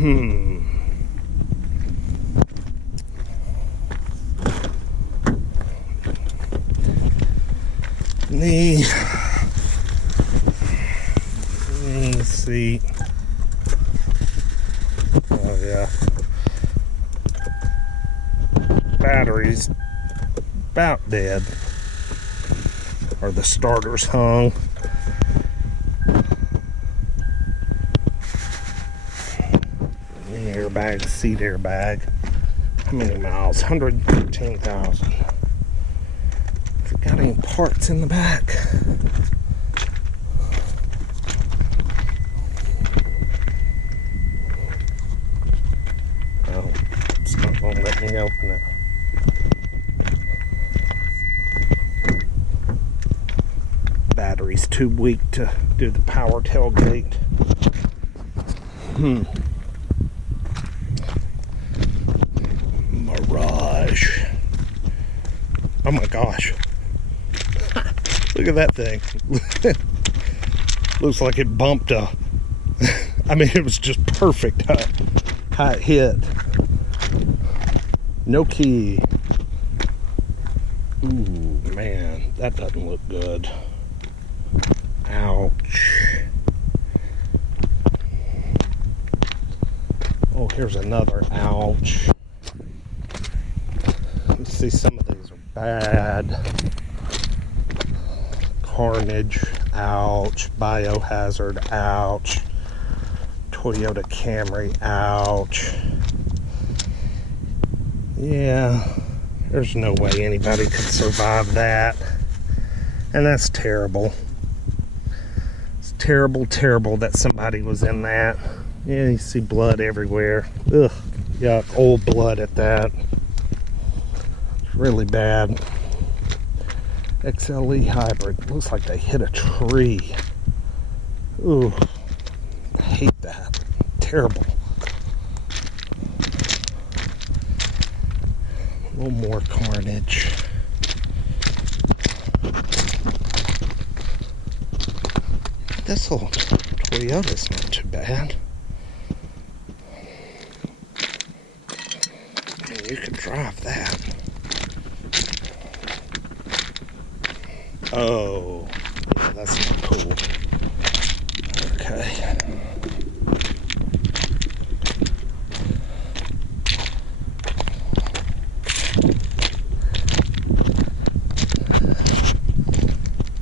Knee seat. Oh yeah. Battery's about dead. Or the starter's hung. Airbag, seat airbag. How many miles? 113,000. Got any parts in the back? Oh, it's not gonna let me open it. Battery's too weak to do the power tailgate. Mirage. Oh my gosh. Look at that thing. Looks like it bumped a... I mean, it was just perfect how it hit. No key. Ooh, man. That doesn't look good. Ouch. Oh, here's another ouch. Let's see, some of these are bad. Carnage, ouch. Biohazard, ouch. Toyota Camry, ouch. Yeah, there's no way anybody could survive that. And that's terrible. It's terrible, terrible that somebody was in that. Yeah, you see blood everywhere. Ugh, yuck, old blood at that. It's really bad. XLE hybrid. Looks like they hit a tree. Ooh, I hate that. Terrible. A little more carnage. This little Toyota's not too bad. I mean, you can drive that. Oh, yeah, that's not cool. Okay.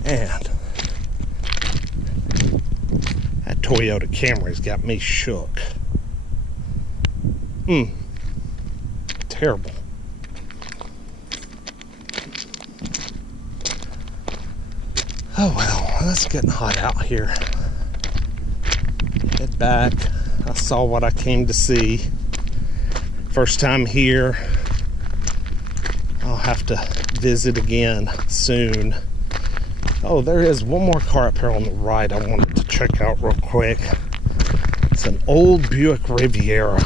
And that Toyota Camry's got me shook. Terrible. Oh well, it's getting hot out here. Get back. I saw what I came to see. First time here. I'll have to visit again soon. Oh, there is one more car up here on the right I wanted to check out real quick. It's an old Buick Riviera.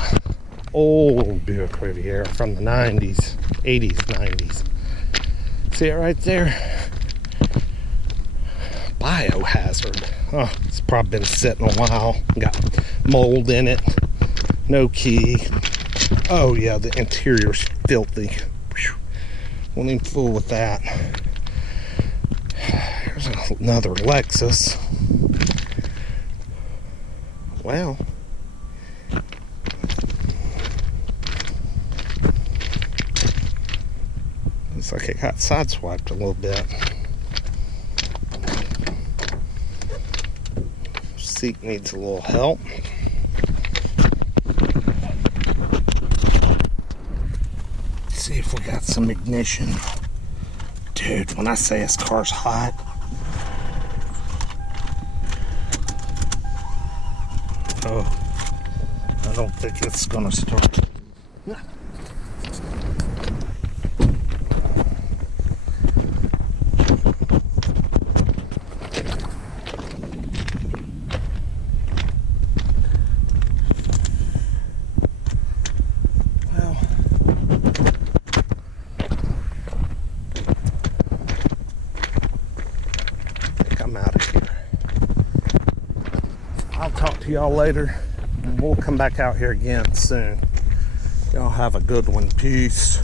Old Buick Riviera from the 90s, 80s, 90s. See it right there? Biohazard. Oh, it's probably been sitting a while. Got mold in it. No key. Oh yeah, the interior's filthy. Won't even fool with that. Here's another Lexus. Well, looks like it got sideswiped a little bit. Seat needs a little help. Let's see if we got some ignition. Dude, when I say this car's hot, oh, I don't think it's gonna start. I'm out of here. I'll talk to y'all later. we'll come back out here again soon. Y'all have a good one. Peace.